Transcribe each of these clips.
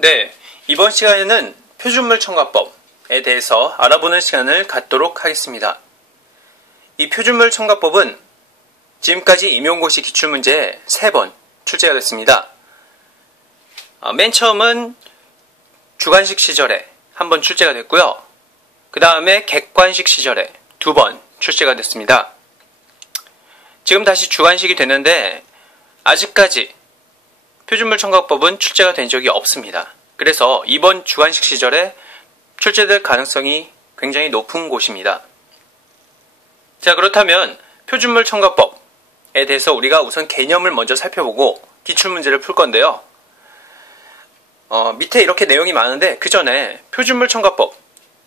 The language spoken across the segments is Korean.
네, 이번 시간에는 표준물 첨가법에 대해서 알아보는 시간을 갖도록 하겠습니다. 이 표준물 첨가법은 지금까지 임용고시 기출문제에 3번 출제가 됐습니다. 맨 처음은 주관식 시절에 1번 출제가 됐고요. 그 다음에 객관식 시절에 2번 출제가 됐습니다. 지금 다시 주관식이 됐는데 아직까지 표준물 첨가법은 출제가 된 적이 없습니다. 그래서 이번 주관식 시절에 출제될 가능성이 굉장히 높은 곳입니다. 자, 그렇다면 표준물 첨가법에 대해서 우리가 우선 개념을 먼저 살펴보고 기출문제를 풀 건데요. 밑에 이렇게 내용이 많은데 그 전에 표준물 첨가법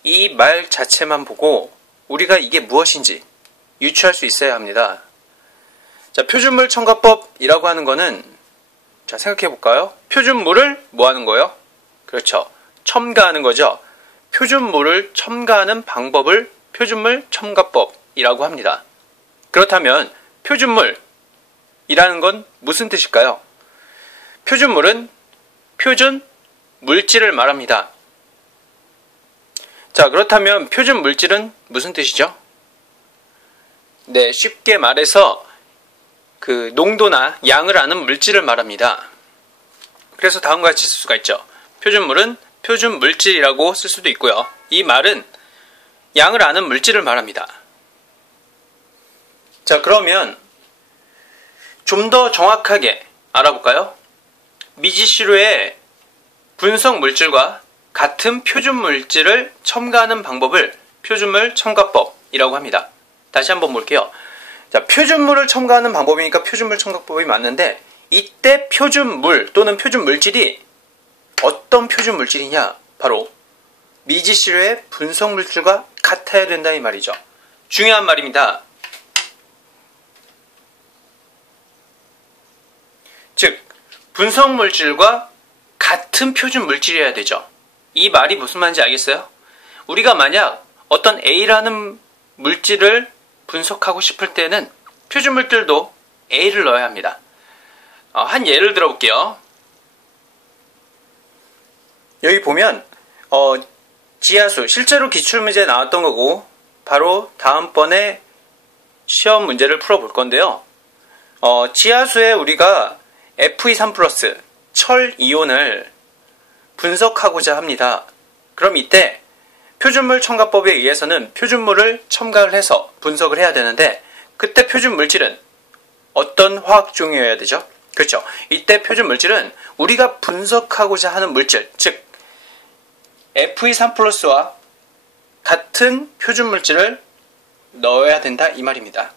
이 말 자체만 보고 우리가 이게 무엇인지 유추할 수 있어야 합니다. 자, 표준물 첨가법이라고 하는 거는 자, 생각해 볼까요? 표준물을 뭐 하는 거예요? 그렇죠. 첨가하는 거죠. 표준물을 첨가하는 방법을 표준물 첨가법이라고 합니다. 그렇다면 표준물이라는 건 무슨 뜻일까요? 표준물은 표준 물질을 말합니다. 자, 그렇다면 표준 물질은 무슨 뜻이죠? 네, 쉽게 말해서 그 농도나 양을 아는 물질을 말합니다. 그래서 다음과 같이 쓸 수가 있죠. 표준물은 표준 물질이라고 쓸 수도 있고요. 이 말은 양을 아는 물질을 말합니다. 자, 그러면 좀 더 정확하게 알아볼까요? 미지시료의 분석 물질과 같은 표준 물질을 첨가하는 방법을 표준물 첨가법이라고 합니다. 다시 한번 볼게요. 자, 표준물을 첨가하는 방법이니까 표준물 첨가법이 맞는데 이때 표준물 또는 표준 물질이 어떤 표준 물질이냐? 바로 미지시료의 분석 물질과 같아야 된다 이 말이죠. 중요한 말입니다. 즉, 분석 물질과 같은 표준 물질이어야 되죠. 이 말이 무슨 말인지 알겠어요? 우리가 만약 어떤 A라는 물질을 분석하고 싶을 때는 표준 물질도 A를 넣어야 합니다. 한 예를 들어볼게요. 여기 보면 지하수, 실제로 기출문제에 나왔던 거고 바로 다음번에 시험 문제를 풀어볼 건데요. 지하수에 우리가 Fe3+ 철 이온을 분석하고자 합니다. 그럼 이때 표준물 첨가법에 의해서는 표준물을 첨가를 해서 분석을 해야 되는데 그때 표준 물질은 어떤 화학 종이어야 되죠? 그렇죠. 이때 표준 물질은 우리가 분석하고자 하는 물질, 즉 Fe3+와 같은 표준 물질을 넣어야 된다 이 말입니다.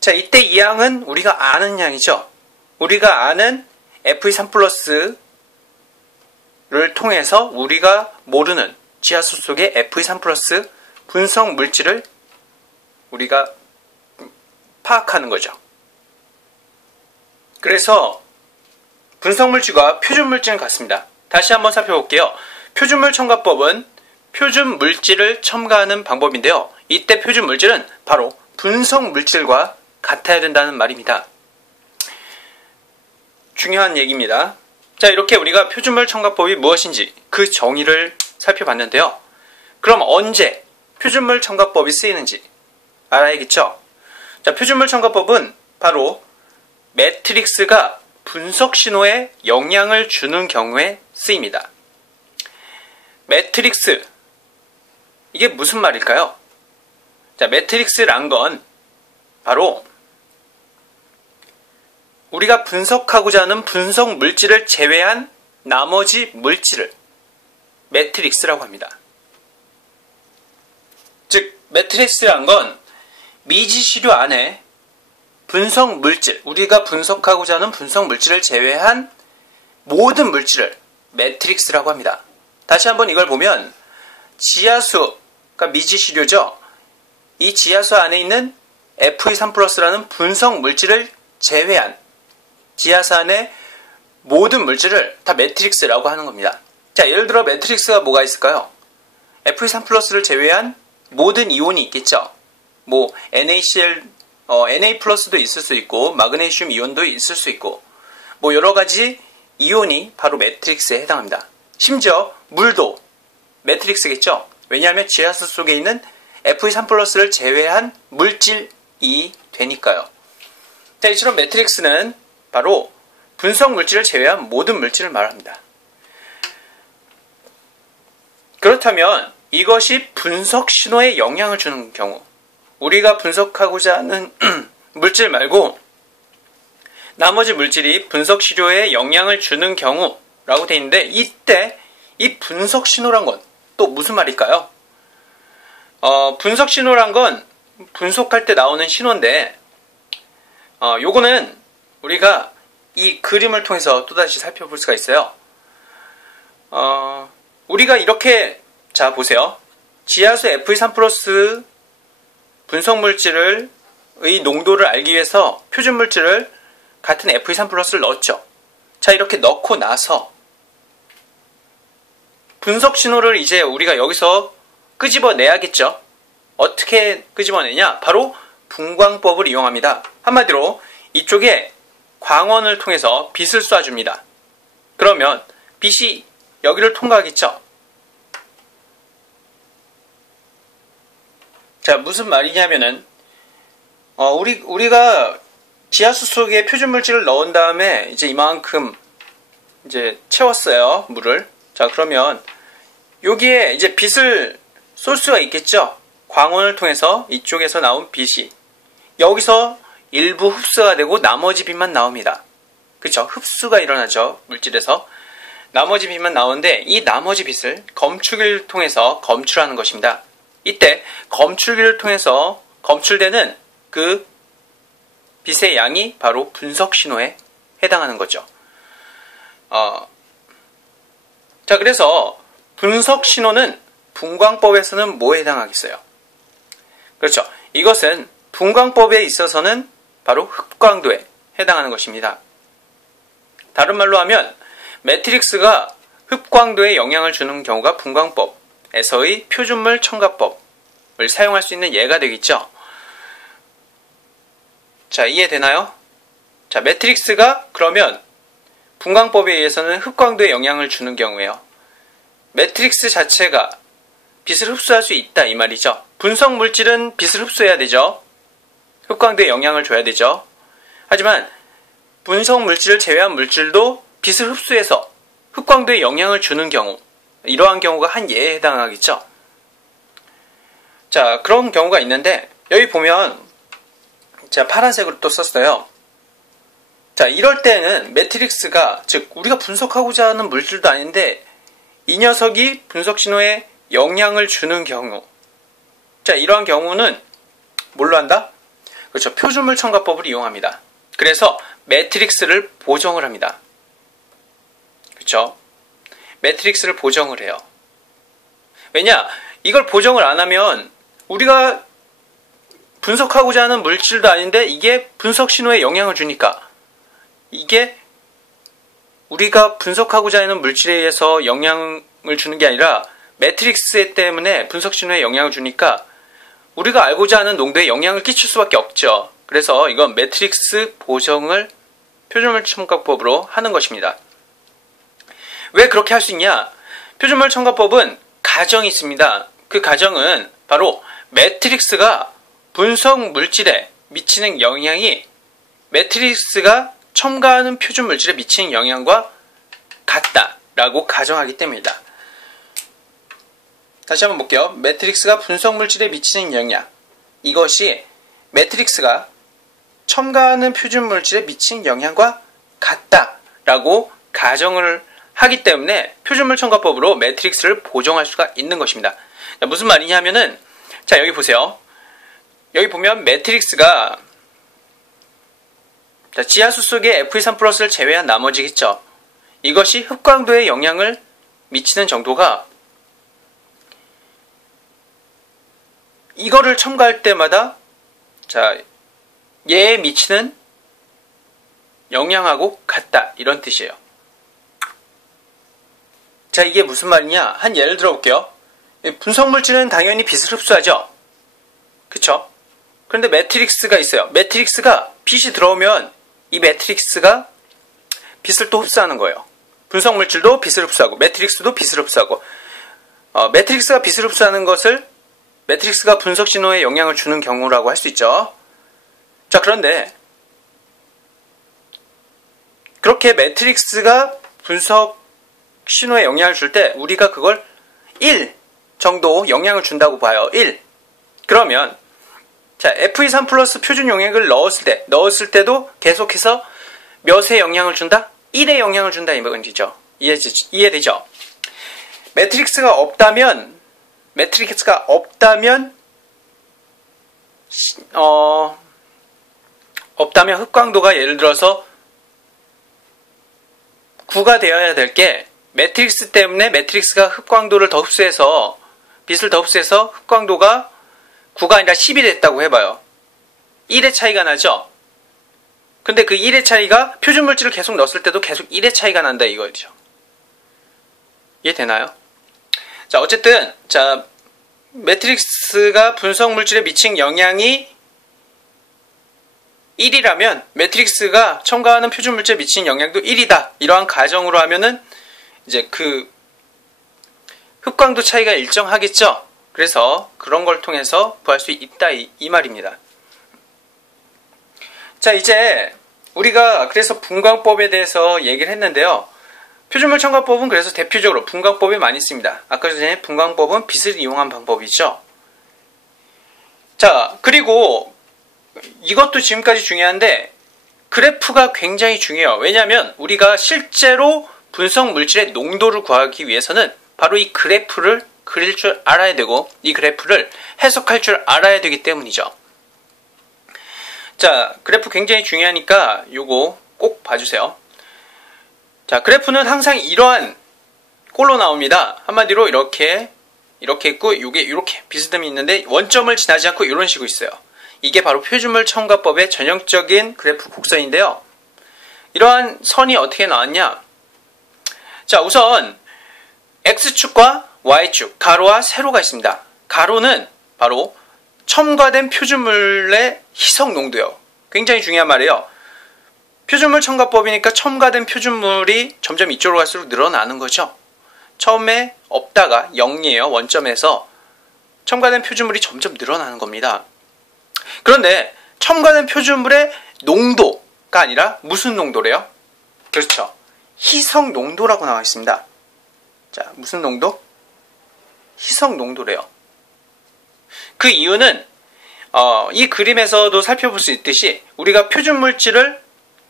자, 이때 이 양은 우리가 아는 양이죠. 우리가 아는 Fe3+를 통해서 우리가 모르는 지하수 속의 Fe3+ 분석 물질을 우리가 파악하는 거죠. 그래서 분석 물질과 표준 물질은 같습니다. 다시 한번 살펴볼게요. 표준물 첨가법은 표준 물질을 첨가하는 방법인데요. 이때 표준 물질은 바로 분석 물질과 같아야 된다는 말입니다. 중요한 얘기입니다. 자, 이렇게 우리가 표준물 첨가법이 무엇인지 그 정의를 살펴봤는데요. 그럼 언제 표준물 첨가법이 쓰이는지 알아야겠죠? 자, 표준물 첨가법은 바로 매트릭스가 분석 신호에 영향을 주는 경우에 쓰입니다. 매트릭스, 이게 무슨 말일까요? 자, 매트릭스란 건 바로 우리가 분석하고자 하는 분석 물질을 제외한 나머지 물질을 매트릭스라고 합니다. 즉, 매트릭스란 건 미지시료 안에 분석 물질, 우리가 분석하고자 하는 분석 물질을 제외한 모든 물질을 매트릭스라고 합니다. 다시 한번 이걸 보면 지하수가 미지시료죠. 이 지하수 안에 있는 Fe3+라는 분석 물질을 제외한 지하수 안에 모든 물질을 다 매트릭스라고 하는 겁니다. 자, 예를 들어 매트릭스가 뭐가 있을까요? Fe3+를 제외한 모든 이온이 있겠죠. 뭐 NaCl, Na+도 있을 수 있고 마그네슘 이온도 있을 수 있고 뭐 여러 가지 이온이 바로 매트릭스에 해당합니다. 심지어 물도 매트릭스겠죠? 왜냐하면 지하수 속에 있는 Fe3+를 제외한 물질이 되니까요. 자, 이처럼 매트릭스는 바로 분석 물질을 제외한 모든 물질을 말합니다. 그렇다면 이것이 분석 신호에 영향을 주는 경우, 우리가 분석하고자 하는 물질 말고 나머지 물질이 분석 신호에 영향을 주는 경우라고 되어 있는데, 이때 이 분석 신호란 건 또 무슨 말일까요? 분석 신호란 건 분석할 때 나오는 신호인데, 요거는 우리가 이 그림을 통해서 또다시 살펴볼 수가 있어요. 우리가 이렇게, 자 보세요. 지하수 Fe3+ 분석 물질의 농도를 알기 위해서 표준 물질을 같은 Fe3+를 넣었죠. 자, 이렇게 넣고 나서 분석 신호를 이제 우리가 여기서 끄집어내야겠죠. 어떻게 끄집어내냐? 바로 분광법을 이용합니다. 한마디로 이쪽에 광원을 통해서 빛을 쏴줍니다. 그러면 빛이 여기를 통과하겠죠. 자, 무슨 말이냐면은 우리가 지하수 속에 표준 물질을 넣은 다음에 이제 이만큼 이제 채웠어요, 물을. 자, 그러면 여기에 이제 빛을 쏠 수가 있겠죠. 광원을 통해서 이쪽에서 나온 빛이 여기서 일부 흡수가 되고 나머지 빛만 나옵니다. 그렇죠? 흡수가 일어나죠, 물질에서. 나머지 빛만 나오는데 이 나머지 빛을 검출기를 통해서 검출하는 것입니다. 이때 검출기를 통해서 검출되는 그 빛의 양이 바로 분석 신호에 해당하는 거죠. 자, 그래서 분석 신호는 분광법에서는 뭐에 해당하겠어요? 그렇죠. 이것은 분광법에 있어서는 바로 흑광도에 해당하는 것입니다. 다른 말로 하면 매트릭스가 흑광도에 영향을 주는 경우가 분광법에서의 표준물 첨가법을 사용할 수 있는 예가 되겠죠. 자, 이해되나요? 자, 매트릭스가 그러면 분광법에 의해서는 흑광도에 영향을 주는 경우에요. 매트릭스 자체가 빛을 흡수할 수 있다, 이 말이죠. 분석 물질은 빛을 흡수해야 되죠. 흑광도에 영향을 줘야 되죠. 하지만 분석 물질을 제외한 물질도 빛을 흡수해서 흑광도에 영향을 주는 경우, 이러한 경우가 한 예에 해당하겠죠. 자, 그런 경우가 있는데 여기 보면 제가 파란색으로 또 썼어요. 자, 이럴 때는 매트릭스가, 즉 우리가 분석하고자 하는 물질도 아닌데 이 녀석이 분석 신호에 영향을 주는 경우, 자, 이러한 경우는 뭘로 한다? 그렇죠. 표준물 첨가법을 이용합니다. 그래서 매트릭스를 보정을 합니다. 그렇죠. 매트릭스를 보정을 해요. 왜냐? 이걸 보정을 안 하면 우리가 분석하고자 하는 물질도 아닌데 이게 분석 신호에 영향을 주니까, 이게 우리가 분석하고자 하는 물질에 의해서 영향을 주는 게 아니라 매트릭스 때문에 분석 신호에 영향을 주니까 우리가 알고자 하는 농도에 영향을 끼칠 수밖에 없죠. 그래서 이건 매트릭스 보정을 표준물 첨가법으로 하는 것입니다. 왜 그렇게 할 수 있냐? 표준물 첨가법은 가정이 있습니다. 그 가정은 바로 매트릭스가 분석 물질에 미치는 영향이 매트릭스가 첨가하는 표준 물질에 미치는 영향과 같다라고 가정하기 때문이다. 다시 한번 볼게요. 매트릭스가 분석 물질에 미치는 영향, 이것이 매트릭스가 첨가하는 표준 물질에 미치는 영향과 같다라고 가정을 하기 때문에 표준물 첨가법으로 매트릭스를 보정할 수가 있는 것입니다. 자, 무슨 말이냐면은, 자, 여기 보세요. 여기 보면 매트릭스가, 자, 지하수 속에 Fe3+를 제외한 나머지겠죠. 이것이 흑광도에 영향을 미치는 정도가, 이거를 첨가할 때마다, 자, 얘에 미치는 영향하고 같다, 이런 뜻이에요. 자, 이게 무슨 말이냐? 한 예를 들어볼게요. 분석 물질은 당연히 빛을 흡수하죠. 그쵸? 그런데 매트릭스가 있어요. 매트릭스가 빛이 들어오면 이 매트릭스가 빛을 또 흡수하는 거예요. 분석 물질도 빛을 흡수하고 매트릭스도 빛을 흡수하고 매트릭스가 빛을 흡수하는 것을 매트릭스가 분석 신호에 영향을 주는 경우라고 할 수 있죠. 자, 그런데 그렇게 매트릭스가 분석 신호에 영향을 줄 때 우리가 그걸 1 정도 영향을 준다고 봐요. 1. 그러면 자, FE3 플러스 표준 용액을 넣었을 때도 계속해서 몇에 영향을 준다? 1에 영향을 준다 이 말이죠. 이해되죠? 매트릭스가 없다면 흡광도가 예를 들어서 9가 되어야 될 게 매트릭스 때문에 매트릭스가 흡광도를 더 흡수해서 빛을 더 흡수해서 흡광도가 9가 아니라 10이 됐다고 해봐요. 1의 차이가 나죠? 근데 그 1의 차이가 표준 물질을 계속 넣었을 때도 계속 1의 차이가 난다 이거죠. 이해되나요? 자, 어쨌든 자, 매트릭스가 분석 물질에 미친 영향이 1이라면 매트릭스가 첨가하는 표준 물질에 미친 영향도 1이다. 이러한 가정으로 하면은 이제 그 흡광도 차이가 일정하겠죠. 그래서 그런 걸 통해서 구할 수 있다 이 말입니다. 자, 이제 우리가 그래서 분광법에 대해서 얘기를 했는데요. 표준물 첨가법은 그래서 대표적으로 분광법에 많이 씁니다. 아까 전에 분광법은 빛을 이용한 방법이죠. 자, 그리고 이것도 지금까지 중요한데 그래프가 굉장히 중요해요. 왜냐하면 우리가 실제로 분석 물질의 농도를 구하기 위해서는 바로 이 그래프를 그릴 줄 알아야 되고 이 그래프를 해석할 줄 알아야 되기 때문이죠. 자, 그래프 굉장히 중요하니까 요거 꼭 봐주세요. 자, 그래프는 항상 이러한 꼴로 나옵니다. 한마디로 이렇게 있고 요게 이렇게 비스듬히 있는데 원점을 지나지 않고 이런 식으로 있어요. 이게 바로 표준물 첨가법의 전형적인 그래프 곡선인데요. 이러한 선이 어떻게 나왔냐? 자, 우선 X축과 Y축, 가로와 세로가 있습니다. 가로는 바로 첨가된 표준물의 희석 농도예요. 굉장히 중요한 말이에요. 표준물 첨가법이니까 첨가된 표준물이 점점 이쪽으로 갈수록 늘어나는 거죠. 처음에 없다가 0이에요. 원점에서 첨가된 표준물이 점점 늘어나는 겁니다. 그런데 첨가된 표준물의 농도가 아니라 무슨 농도래요? 그렇죠. 희석 농도라고 나와 있습니다. 자, 무슨 농도? 희석 농도래요. 그 이유는 이 그림에서도 살펴볼 수 있듯이 우리가 표준 물질을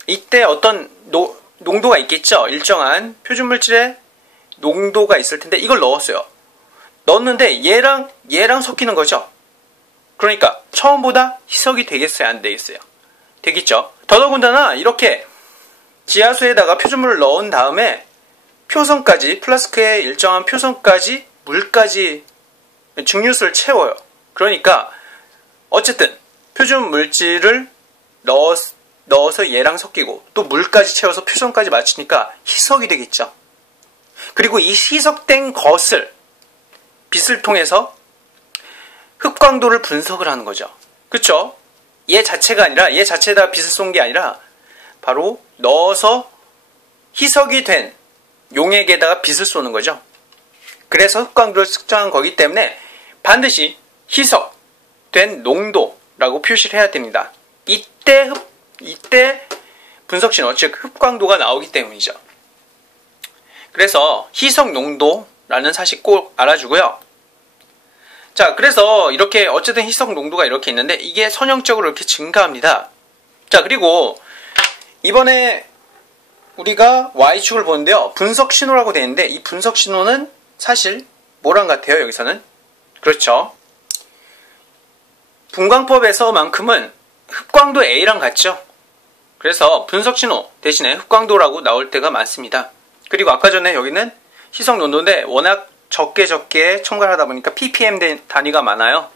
이때 어떤 농도가 있겠죠. 일정한 표준 물질의 농도가 있을 텐데 이걸 넣었어요. 넣었는데 얘랑 섞이는 거죠. 그러니까 처음보다 희석이 되겠어요? 안 되겠어요? 되겠죠. 더더군다나 이렇게 지하수에다가 표준물을 넣은 다음에 표선까지 플라스크의 일정한 표선까지 물까지 증류수를 채워요. 그러니까 어쨌든 표준 물질을 넣어서 얘랑 섞이고 또 물까지 채워서 표선까지 맞추니까 희석이 되겠죠. 그리고 이 희석된 것을 빛을 통해서 흡광도를 분석을 하는 거죠. 그쵸? 얘 자체가 아니라 얘 자체에다 빛을 쏜 게 아니라 바로 넣어서 희석이 된 용액에다가 빛을 쏘는 거죠. 그래서 흡광도를 측정한 거기 때문에 반드시 희석된 농도라고 표시를 해야 됩니다. 이때 분석 신호, 즉 흡광도가 나오기 때문이죠. 그래서 희석 농도라는 사실 꼭 알아주고요. 자, 그래서 이렇게 어쨌든 희석 농도가 이렇게 있는데 이게 선형적으로 이렇게 증가합니다. 자, 그리고 이번에 우리가 Y축을 보는데요. 분석 신호라고 되어 있는데 이 분석 신호는 사실 뭐랑 같아요? 여기서는 그렇죠. 분광법에서만큼은 흡광도 A랑 같죠. 그래서 분석 신호 대신에 흡광도라고 나올 때가 많습니다. 그리고 아까 전에 여기는 희석 농도인데 워낙 적게 첨가를 하다 보니까 ppm 단위가 많아요.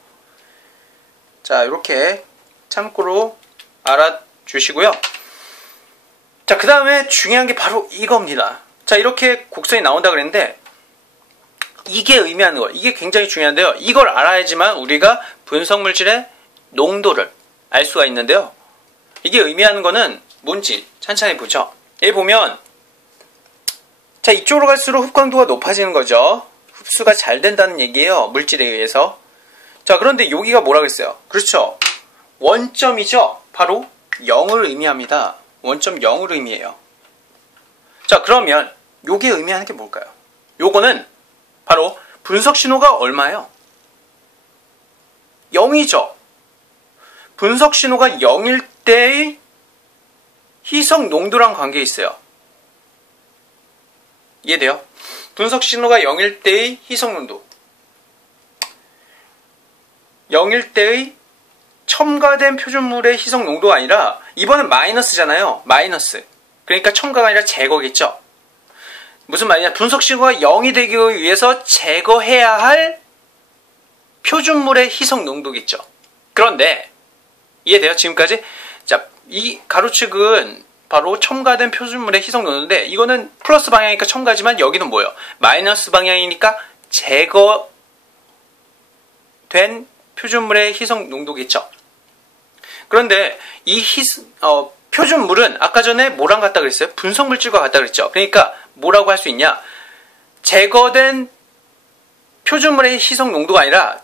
자, 이렇게 참고로 알아주시고요. 자, 그 다음에 중요한 게 바로 이겁니다. 자, 이렇게 곡선이 나온다 그랬는데 이게 의미하는 거, 이게 굉장히 중요한데요. 이걸 알아야지만 우리가 분석 물질의 농도를 알 수가 있는데요. 이게 의미하는 거는 뭔지 찬찬히 보죠. 여기 보면 자, 이쪽으로 갈수록 흡광도가 높아지는 거죠. 흡수가 잘 된다는 얘기예요. 물질에 의해서. 자, 그런데 여기가 뭐라고 했어요? 그렇죠. 원점이죠. 바로 0을 의미합니다. 원점 0을 의미해요. 자, 그러면 요게 의미하는 게 뭘까요? 요거는 바로 분석 신호가 얼마예요? 0이죠. 분석 신호가 0일 때의 희석 농도랑 관계 있어요. 이해돼요? 분석 신호가 0일 때의 희석 농도. 0일 때의 첨가된 표준물의 희석 농도가 아니라 이번엔 마이너스잖아요. 마이너스. 그러니까 첨가가 아니라 제거겠죠. 무슨 말이냐? 분석 신호가 0이 되기 위해서 제거해야 할 표준물의 희석 농도겠죠. 그런데 이해돼요? 지금까지? 자, 이 가로축은 바로 첨가된 표준물의 희석 농도인데 이거는 플러스 방향이니까 첨가지만 여기는 뭐예요? 마이너스 방향이니까 제거된 표준물의 희석 농도겠죠. 그런데 이 표준물은 아까 전에 뭐랑 같다 그랬어요? 분석물질과 같다 그랬죠. 그러니까 뭐라고 할 수 있냐? 제거된 표준물의 희석 농도가 아니라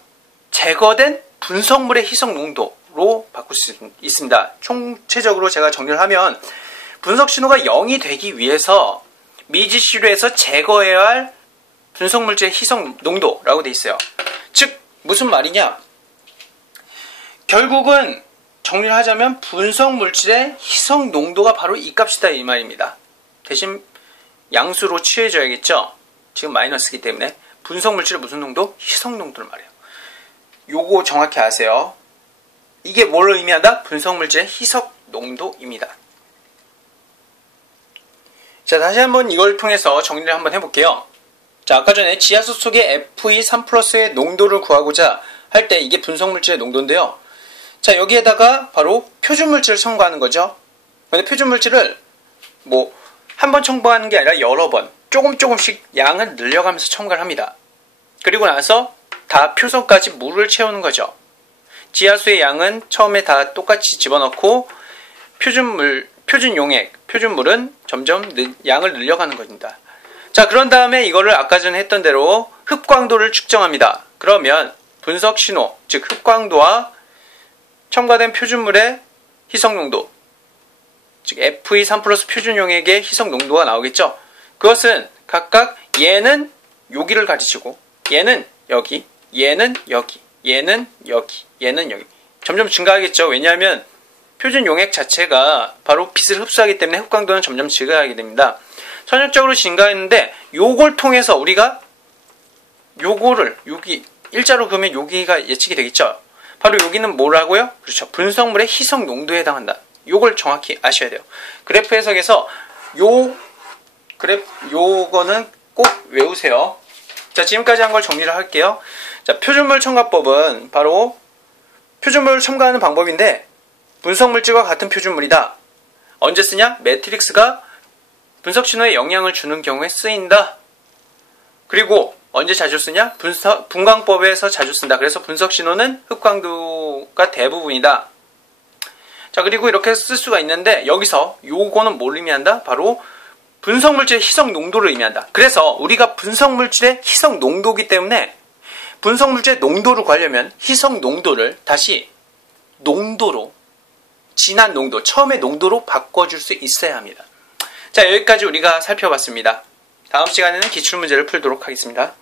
제거된 분석물의 희석 농도로 바꿀 수 있습니다. 총체적으로 제가 정리를 하면 분석 신호가 0이 되기 위해서 미지시료에서 제거해야 할 분석물질의 희석 농도라고 돼 있어요. 즉 무슨 말이냐? 결국은 정리를 하자면 분석물질의 희석 농도가 바로 이 값이다 이 말입니다. 대신 양수로 취해줘야겠죠. 지금 마이너스이기 때문에 분석물질의 무슨 농도? 희석 농도를 말해요. 요거 정확히 아세요. 이게 뭘 의미한다? 분석물질의 희석 농도입니다. 자, 다시 한번 이걸 통해서 정리를 한번 해볼게요. 자, 아까 전에 지하수 속의 Fe3+의 농도를 구하고자 할 때 이게 분석물질의 농도인데요. 자, 여기에다가 바로 표준물질을 첨가하는 거죠. 근데 표준물질을 뭐 한 번 첨가하는 게 아니라 여러 번 조금씩 양을 늘려가면서 첨가를 합니다. 그리고 나서 다 표선까지 물을 채우는 거죠. 지하수의 양은 처음에 다 똑같이 집어넣고 표준 용액, 표준물은 점점 양을 늘려가는 겁니다. 자, 그런 다음에 이거를 아까 전에 했던 대로 흡광도를 측정합니다. 그러면 분석 신호, 즉 흡광도와 첨가된 표준물의 희석 농도, 즉 Fe3+ 표준 용액의 희석 농도가 나오겠죠. 그것은 각각 얘는 여기를 가르치고 얘는 여기, 얘는 여기, 얘는 여기, 얘는 여기. 점점 증가하겠죠. 왜냐하면 표준 용액 자체가 바로 빛을 흡수하기 때문에 흡광도는 점점 증가하게 됩니다. 선형적으로 증가했는데 요걸 통해서 우리가 요거를 여기 일자로 그으면 여기가 예측이 되겠죠. 바로 여기는 뭐라고요? 그렇죠. 분석물의 희석 농도에 해당한다. 요걸 정확히 아셔야 돼요. 그래프 해석에서 요거는 꼭 외우세요. 자, 지금까지 한 걸 정리를 할게요. 자, 표준물 첨가법은 바로 표준물을 첨가하는 방법인데 분석물질과 같은 표준물이다. 언제 쓰냐? 매트릭스가 분석 신호에 영향을 주는 경우에 쓰인다. 그리고 언제 자주 쓰냐? 분광법에서 자주 쓴다. 그래서 분석 신호는 흡광도가 대부분이다. 자, 그리고 이렇게 쓸 수가 있는데 여기서 요거는 뭘 의미한다? 바로 분석물질의 희석 농도를 의미한다. 그래서 우리가 분석물질의 희석 농도이기 때문에 분석물질의 농도를 구하려면 희석 농도를 다시 농도로, 진한 농도, 처음의 농도로 바꿔줄 수 있어야 합니다. 자, 여기까지 우리가 살펴봤습니다. 다음 시간에는 기출문제를 풀도록 하겠습니다.